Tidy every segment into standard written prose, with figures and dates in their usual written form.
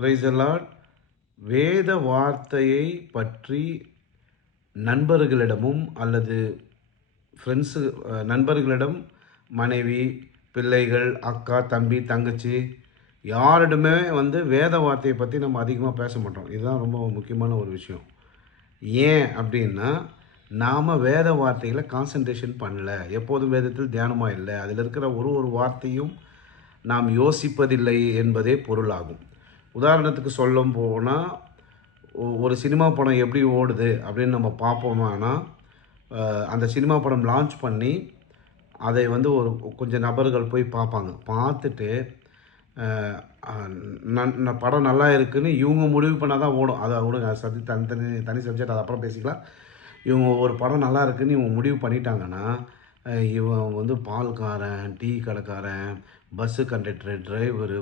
Praise the Lord. வேத வார்த்தையை பற்றி நண்பர்களிடமும் அல்லது ஃப்ரெண்ட்ஸு நண்பர்களிடம், மனைவி, பிள்ளைகள், அக்கா, தம்பி, தங்கச்சி யாரிடமே வேத வார்த்தையை பற்றி நம்ம அதிகமாக பேச மாட்டோம். இதுதான் ரொம்ப முக்கியமான ஒரு விஷயம். ஏன் அப்படின்னா, நாம் வேத வார்த்தைகளை கான்சன்ட்ரேஷன் பண்ணல. எப்போதும் வேதத்தில் தியானமாக இல்லை. அதில் இருக்கிற ஒரு வார்த்தையும் நாம் யோசிப்பதில்லை என்பதே பொருளாகும். உதாரணத்துக்கு சொல்ல போனால், ஒரு சினிமா படம் எப்படி ஓடுது அப்படின்னு நம்ம பார்ப்போமானா, அந்த சினிமா படம் லான்ச் பண்ணி அதை ஒரு கொஞ்சம் நபர்கள் போய் பார்ப்பாங்க. பார்த்துட்டு படம் நல்லா இருக்குதுன்னு இவங்க முடிவு பண்ணால் தான் ஓடும். அதை விடுங்க, தனி சப்ஜெக்ட், அது அப்புறம் பேசிக்கலாம். இவங்க ஒரு படம் நல்லா இருக்குதுன்னு இவங்க முடிவு பண்ணிட்டாங்கன்னா, இவன் பால்காரன், டீ கடைக்காரன், bus conductor, driver,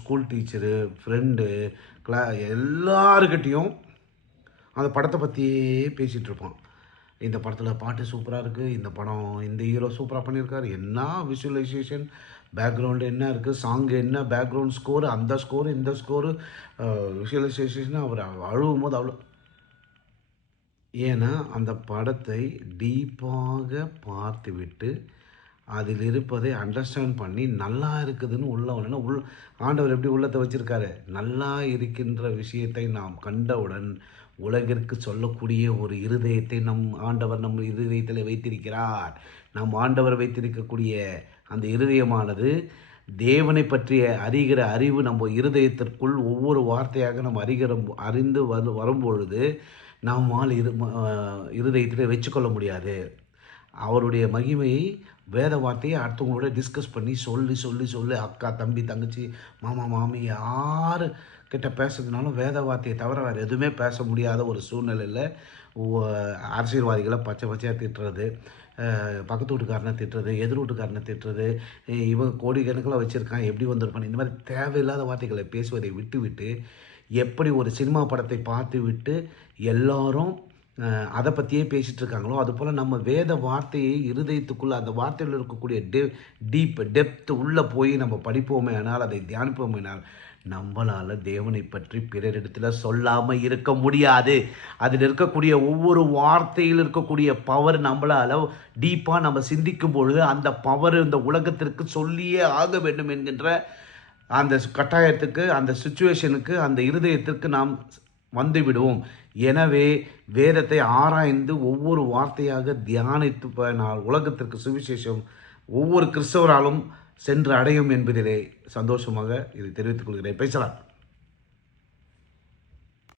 school teacher, friend, எல்லாருக்கிட்டேயும் அந்த படத்தை பற்றியே பேசிகிட்ருப்பான். இந்த படத்தில் பாட்டு சூப்பராக இருக்குது, இந்த படம் இந்த ஹீரோ சூப்பராக பண்ணியிருக்காரு, என்ன விஷுவலைசேஷன், பேக்ரவுண்டு என்ன இருக்குது, சாங்கு என்ன, பேக்ரவுண்ட் ஸ்கோரு, அந்த ஸ்கோரு, இந்த ஸ்கோரு, விஷுவலைசேஷன். அவர் அழுவும் போது அவ்வளோ. ஏன்னா அந்த படத்தை டீப்பாக பார்த்துவிட்டு அதில் இருப்பதை அண்டர்ஸ்டாண்ட் பண்ணி நல்லா இருக்குதுன்னு ஆண்டவர் எப்படி உள்ளத்தை வச்சுருக்காரு. நல்லா இருக்கின்ற விஷயத்தை நாம் கண்டவுடன் உலகிற்கு சொல்லக்கூடிய ஒரு இருதயத்தை ஆண்டவர் நம் இருதயத்தில் வைத்திருக்கிறார். நம் ஆண்டவர் வைத்திருக்கக்கூடிய அந்த இருதயமானது தேவனை பற்றிய அறிகிற அறிவு நம்ம இருதயத்திற்குள் ஒவ்வொரு வார்த்தையாக நம்ம அறிந்து வரும்பொழுது நம்மால் இருதயத்தில் வச்சுக்கொள்ள முடியாது. அவருடைய மகிமையை, வேத வார்த்தையை அடுத்தவங்களோட டிஸ்கஸ் பண்ணி சொல்லி அக்கா, தம்பி, தங்கச்சி, மாமா, மாமி யார் கிட்ட பேசுறதுனாலும் வேத வார்த்தையை தவிர வேறு எதுவுமே பேச முடியாத ஒரு சூழ்நிலையில் அரசியல்வாதிகளை பச்சையாக திட்டுறது, பக்கத்து வீட்டுக்காரனை திட்டுறது, எதிர் வீட்டுக்காரனை திட்டுறது, இவன் கோடிக்கணக்கில் வச்சுருக்கான், எப்படி வந்திருப்பான், இந்த மாதிரி தேவையில்லாத வார்த்தைகளை பேசுவதை விட்டுவிட்டு, எப்படி ஒரு சினிமா படத்தை பார்த்து விட்டு எல்லாரும் அதை பற்றியே பேசிகிட்டு இருக்காங்களோ, அதுபோல் நம்ம வேத வார்த்தையை இருதயத்துக்குள்ளே அந்த வார்த்தையில் இருக்கக்கூடிய டெப்த் உள்ளே போய் நம்ம படிப்போமே ஆனால், அதை தியானிப்போமே ஆனால், நம்மளால் தேவனை பற்றி பிறரிடத்தில் சொல்லாமல் இருக்க முடியாது. அதில் இருக்கக்கூடிய ஒவ்வொரு வார்த்தையில் இருக்கக்கூடிய பவர் நம்மளால் டீப்பாக நம்ம சிந்திக்கும் பொழுது அந்த பவர் இந்த உலகத்திற்கு சொல்லியே ஆக வேண்டும் என்கின்ற அந்த கட்டாயத்துக்கு, அந்த சிச்சுவேஷனுக்கு, அந்த இருதயத்திற்கு நாம் வந்துவிடுவோம். எனவே வேதத்தை ஆராய்ந்து ஒவ்வொரு வார்த்தையாக தியானித்து உலகத்திற்கு சுவிசேஷம் ஒவ்வொரு கிறிஸ்தவராலும் சென்று அடையும் என்பதிலே சந்தோஷமாக இதை தெரிவித்துக் கொள்கிறேன். பேசலாம்.